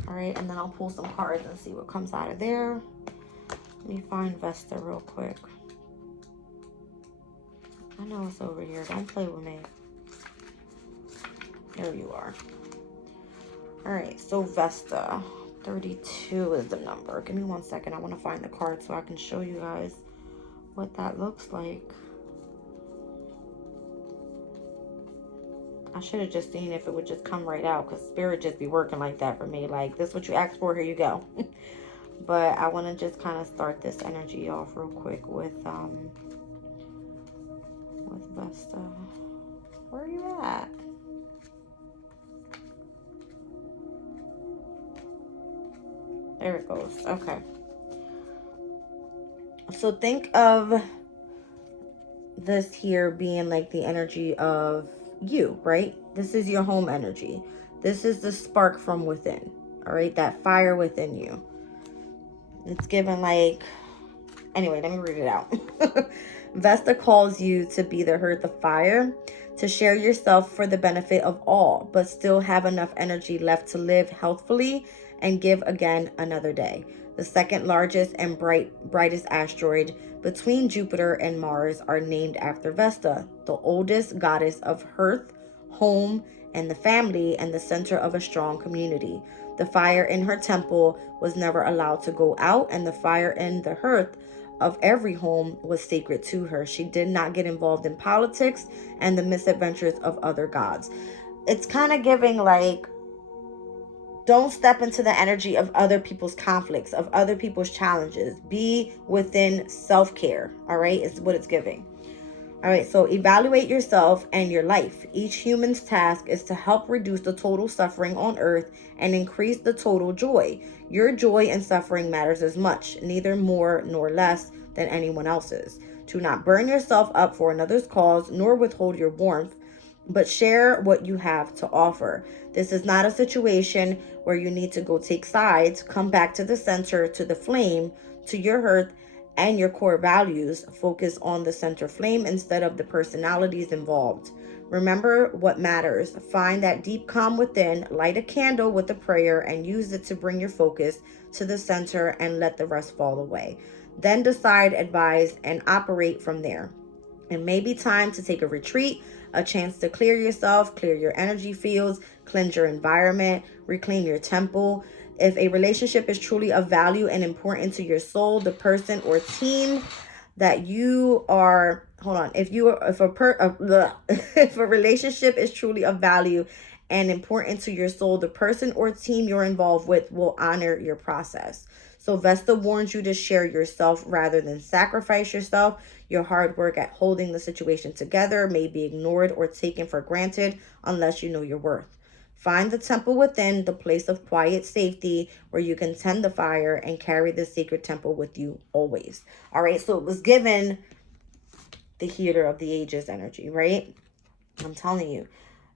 All right, and then I'll pull some cards and see what comes out of there. Let me find Vesta real quick. I know it's over here. Don't play with me. There you are. All right, so Vesta, 32 is the number. Give me 1 second. I want to find the card so I can show you guys what that looks like. I should have just seen if it would just come right out, because Spirit just be working like that for me. Like, this is what you asked for, here you go. But I want to just kind of start this energy off real quick with Vesta. Where are you at? There it goes. Okay. So think of this here being like the energy of you, right? This is your home energy. This is the spark from within, all right? That fire within you. It's given like, anyway, let me read it out. Vesta calls you to be the hearth of fire, to share yourself for the benefit of all, but still have enough energy left to live healthfully and give again another day. The second largest and brightest asteroid between Jupiter and Mars are named after Vesta, the oldest goddess of hearth, home, and the family, and the center of a strong community. The fire in her temple was never allowed to go out, and the fire in the hearth of every home was sacred to her. She did not get involved in politics and the misadventures of other gods. It's kind of giving like, don't step into the energy of other people's conflicts, of other people's challenges. Be within self-care, all right, is what it's giving. All right, so evaluate yourself and your life. Each human's task is to help reduce the total suffering on earth and increase the total joy. Your joy and suffering matters as much, neither more nor less than anyone else's. Do not burn yourself up for another's cause, nor withhold your warmth, but share what you have to offer. This is not a situation where you need to go take sides. Come back to the center, to the flame, to your hearth, and your core values. Focus on the center flame instead of the personalities involved. Remember what matters. Find that deep calm within, light a candle with a prayer, and use it to bring your focus to the center and let the rest fall away. Then decide, advise, and operate from there. It may be time to take a retreat, a chance to clear yourself, clear your energy fields, cleanse your environment, reclaim your temple. If a relationship is truly of value and important to your soul, the person or team that you are, if a relationship is truly of value and important to your soul, the person or team you're involved with will honor your process. So Vesta warns you to share yourself rather than sacrifice yourself. Your hard work at holding the situation together may be ignored or taken for granted unless you know your worth. Find the temple within, the place of quiet safety where you can tend the fire and carry the sacred temple with you always. All right, so it was given the healer of the ages energy, right? I'm telling you,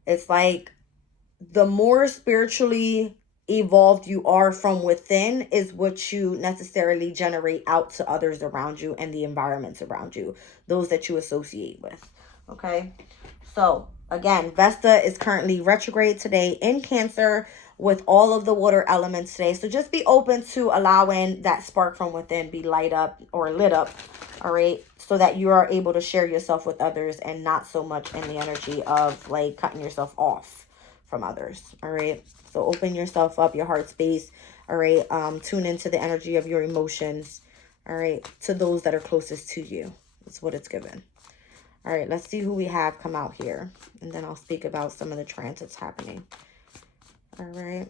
it's like the more spiritually evolved you are from within is what you necessarily generate out to others around you and the environments around you, those that you associate with. Okay, so again, Vesta is currently retrograde today in Cancer with all of the water elements today. So just be open to allowing that spark from within be lit up, all right, so that you are able to share yourself with others and not so much in the energy of like cutting yourself off from others. All right, so open yourself up, your heart space. All right, tune into the energy of your emotions. All right, to those that are closest to you. That's what it's given. All right, let's see who we have come out here, and then I'll speak about some of the transits happening. All right.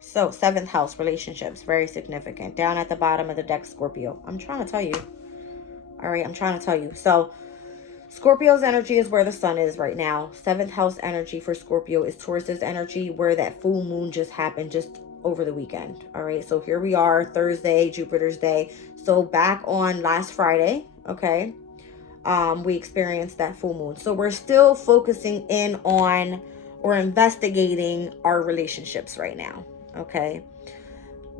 So 7th house, relationships, very significant. Down at the bottom of the deck, Scorpio. I'm trying to tell you. All right, I'm trying to tell you. So Scorpio's energy is where the sun is right now. 7th house energy for Scorpio is Taurus's energy, where that full moon just happened just over the weekend. All right, so here we are, Thursday, Jupiter's day. So back on last Friday, okay, we experienced that full moon. So we're still focusing in on or investigating our relationships right now, okay?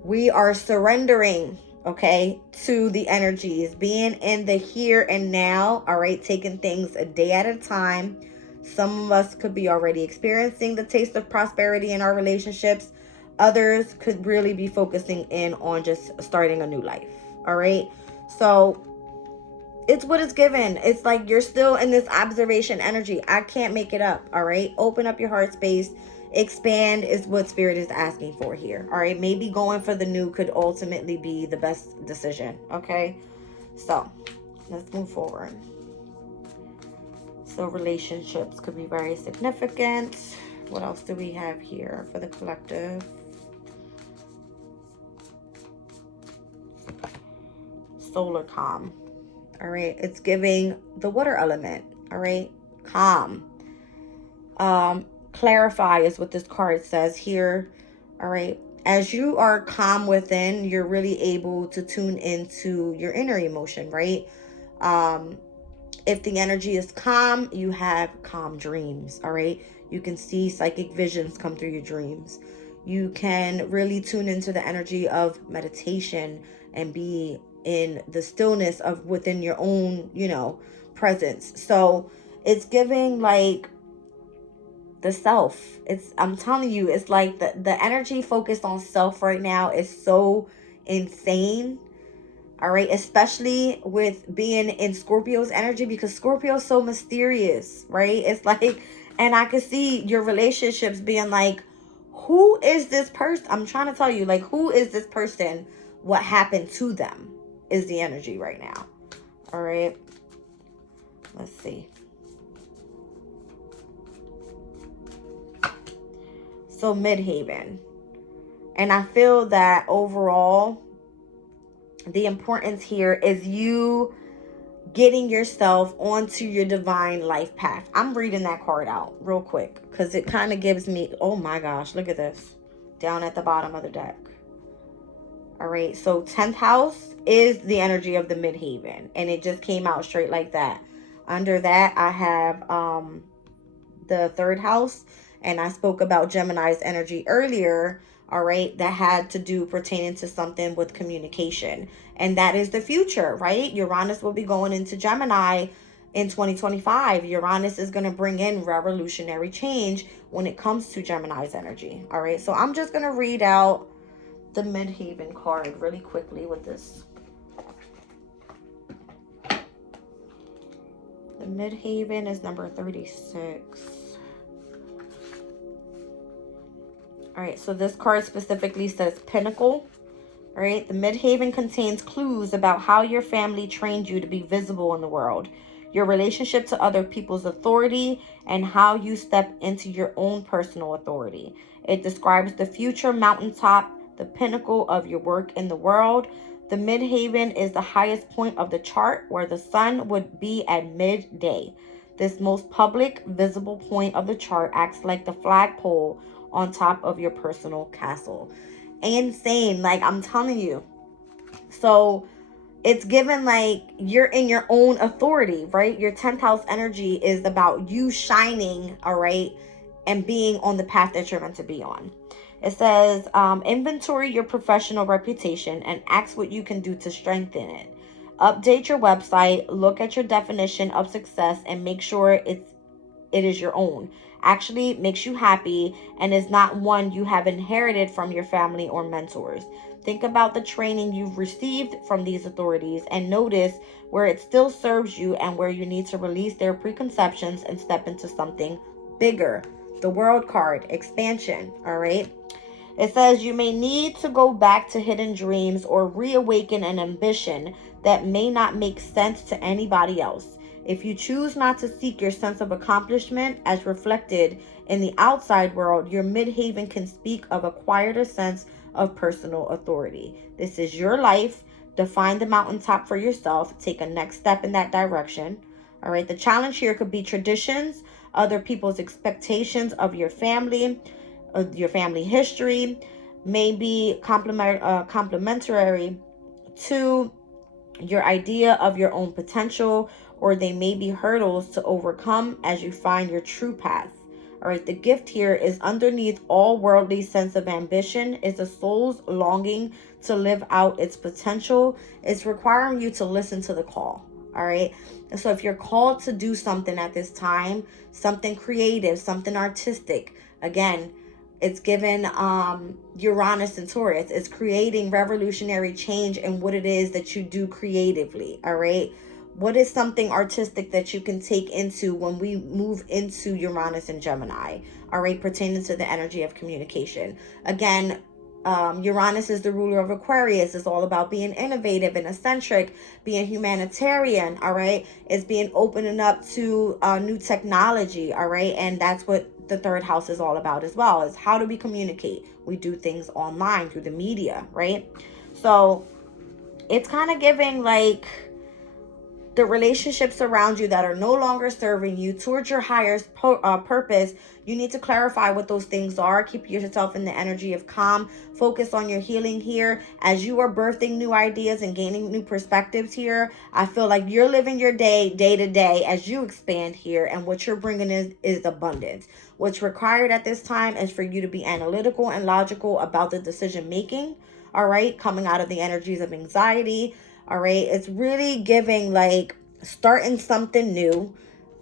We are surrendering, okay, to the energies, being in the here and now, all right, taking things a day at a time. Some of us could be already experiencing the taste of prosperity in our relationships. Others could really be focusing in on just starting a new life, all right? So it's what it's given. It's like you're still in this observation energy. I can't make it up, all right? Open up your heart space. Expand is what Spirit is asking for here, all right? Maybe going for the new could ultimately be the best decision, okay? So let's move forward. So relationships could be very significant. What else do we have here for the collective? Solar calm. All right, it's giving the water element. All right, calm. Clarify is what this card says here. All right, as you are calm within, you're really able to tune into your inner emotion, right? If the energy is calm, you have calm dreams, all right? You can see psychic visions come through your dreams. You can really tune into the energy of meditation and be in the stillness of within your own, presence. So it's giving like the self. I'm telling you, it's like the energy focused on self right now is so insane. All right, especially with being in Scorpio's energy, because Scorpio's so mysterious, right? It's like, and I could see your relationships being like, who is this person? I'm trying to tell you, like, who is this person? What happened to them is the energy right now. All right, let's see. So Midhaven. And I feel that overall, the importance here is you getting yourself onto your divine life path. I'm reading that card out real quick because it kind of gives me, oh my gosh, look at this. Down at the bottom of the deck. All right, so 10th house is the energy of the Midhaven. And it just came out straight like that. Under that, I have the 3rd house. And I spoke about Gemini's energy earlier, all right, that had to do pertaining to something with communication. And that is the future, right? Uranus will be going into Gemini in 2025. Uranus is going to bring in revolutionary change when it comes to Gemini's energy, all right? So I'm just going to read out the Midhaven card really quickly with this. The Midhaven is number 36. All right, so this card specifically says Pinnacle. All right, the Midhaven contains clues about how your family trained you to be visible in the world, your relationship to other people's authority, and how you step into your own personal authority. It describes the future mountaintop, the pinnacle of your work in the world. The Midhaven is the highest point of the chart where the sun would be at midday. This most public, visible point of the chart acts like the flagpole on top of your personal castle. Insane, like I'm telling you. So it's given like you're in your own authority, right? Your 10th house energy is about you shining, all right, and being on the path that you're meant to be on. It says, inventory your professional reputation and ask what you can do to strengthen it. Update your website, look at your definition of success, and make sure it is your own. Actually makes you happy and is not one you have inherited from your family or mentors. Think about the training you've received from these authorities and notice where it still serves you and where you need to release their preconceptions and step into something bigger. The World card, expansion, all right? It says you may need to go back to hidden dreams or reawaken an ambition that may not make sense to anybody else. If you choose not to seek your sense of accomplishment as reflected in the outside world, your Midhaven can speak of a quieter sense of personal authority. This is your life. Define the mountaintop for yourself. Take a next step in that direction. All right. The challenge here could be traditions, other people's expectations of your family history, maybe complementary to your idea of your own potential, or they may be hurdles to overcome as you find your true path. All right, the gift here is underneath all worldly sense of ambition is a soul's longing to live out its potential. It's requiring you to listen to the call. All right. And so if you're called to do something at this time, something creative, something artistic, again, it's given Uranus and Taurus. It's creating revolutionary change in what it is that you do creatively. All right. What is something artistic that you can take into when we move into Uranus and Gemini? All right, pertaining to the energy of communication. Again, Uranus is the ruler of Aquarius. It's all about being innovative and eccentric, being humanitarian. All right, it's being opening up to new technology. All right, and that's what the 3rd house is all about as well. Is how do we communicate? We do things online through the media, right? So it's kind of giving like the relationships around you that are no longer serving you towards your highest purpose, you need to clarify what those things are. Keep yourself in the energy of calm. Focus on your healing here. As you are birthing new ideas and gaining new perspectives here, I feel like you're living your day to day as you expand here. And what you're bringing is abundance. What's required at this time is for you to be analytical and logical about the decision making. All right. Coming out of the energies of anxiety. All right. It's really giving like starting something new.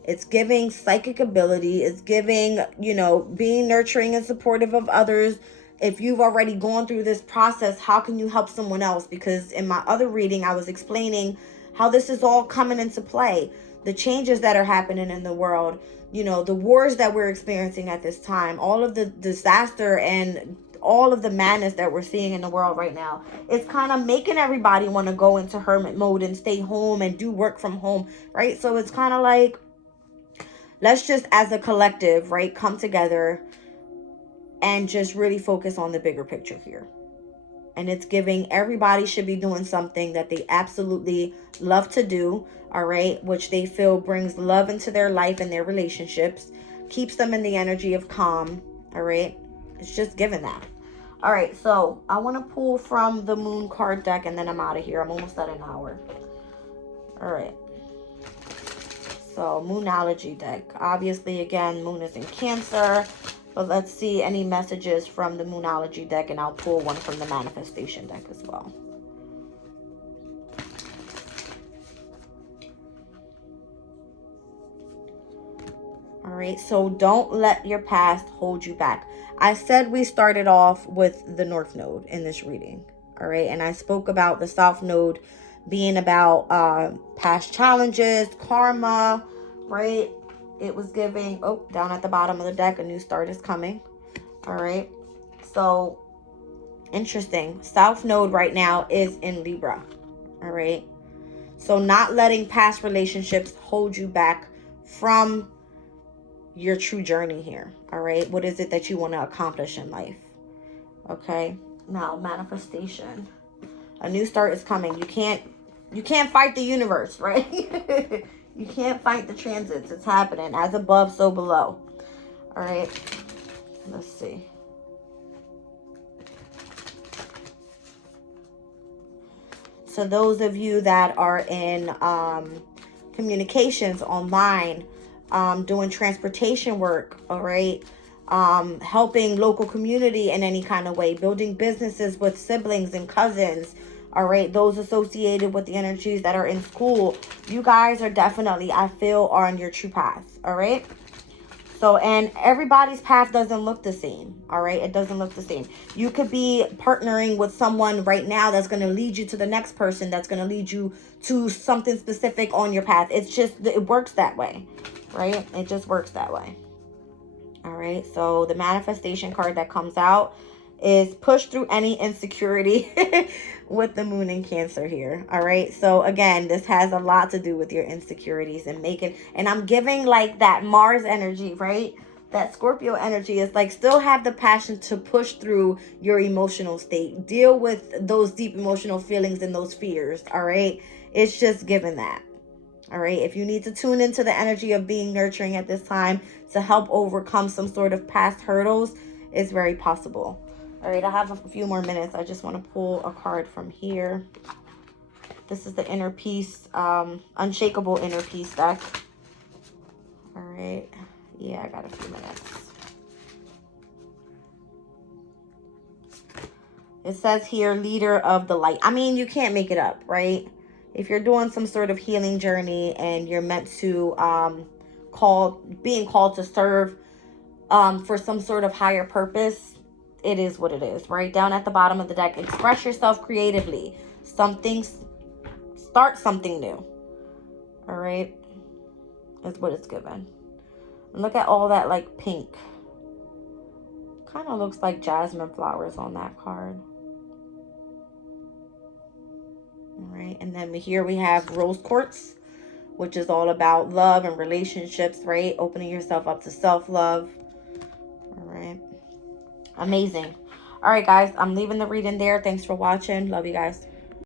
It's giving psychic ability. It's giving, you know, being nurturing and supportive of others. If you've already gone through this process, how can you help someone else? Because in my other reading, I was explaining how this is all coming into play. The changes that are happening in the world, you know, the wars that we're experiencing at this time, all of the disaster and all of the madness that we're seeing in the world right now. It's kind of making everybody want to go into hermit mode and stay home and do work from home, right? So it's kind of like, let's just as a collective, right, come together and just really focus on the bigger picture here. And it's giving everybody should be doing something that they absolutely love to do, all right, which they feel brings love into their life and their relationships, keeps them in the energy of calm, all right? It's just giving that. All right, so I want to pull from the moon card deck and then I'm out of here. I'm almost at an hour. All right. So Moonology deck. Obviously, again, moon is in Cancer. But let's see any messages from the Moonology deck. And I'll pull one from the Manifestation deck as well. All right, so don't let your past hold you back. I said we started off with the North Node in this reading. All right, and I spoke about the South Node being about past challenges, karma, right? It was giving, oh, down at the bottom of the deck, a new start is coming. All right, so interesting. South Node right now is in Libra. All right, so not letting past relationships hold you back from your true journey here. All right, what is it that you want to accomplish in life? Okay, now manifestation. A new start is coming. You can't fight the universe, right? You can't fight the transits. It's happening. As above, so below. All right, let's see. So those of you that are in communications online, doing transportation work, all right, helping local community in any kind of way, building businesses with siblings and cousins, all right, those associated with the energies that are in school, you guys are definitely, I feel, are on your true path, all right? So, and everybody's path doesn't look the same, all right? It doesn't look the same. You could be partnering with someone right now that's going to lead you to the next person, that's going to lead you to something specific on your path. It's just, it works that way, right? It just works that way. All right, so the manifestation card that comes out is push through any insecurity with the moon in Cancer here. All right, so again, this has a lot to do with your insecurities and making, and I'm giving like that Mars energy, right? That Scorpio energy is like, still have the passion to push through your emotional state, deal with those deep emotional feelings and those fears. All right, it's just given that. All right, if you need to tune into the energy of being nurturing at this time to help overcome some sort of past hurdles, it's very possible. All right, I have a few more minutes. I just want to pull a card from here. This is the Inner Peace, Unshakable Inner Peace deck. All right, yeah, I got a few minutes. It says here, leader of the light. I mean, you can't make it up, right? If you're doing some sort of healing journey and you're meant to being called to serve for some sort of higher purpose, it is what it is, right? Down at the bottom of the deck, express yourself creatively. Start something new. All right, is what it's given. And look at all that like pink. Kind of looks like jasmine flowers on that card. All right, and then here we have rose quartz, which is all about love and relationships, right? Opening yourself up to self-love. All right, amazing. All right, guys, I'm leaving the reading there. Thanks for watching. Love you guys.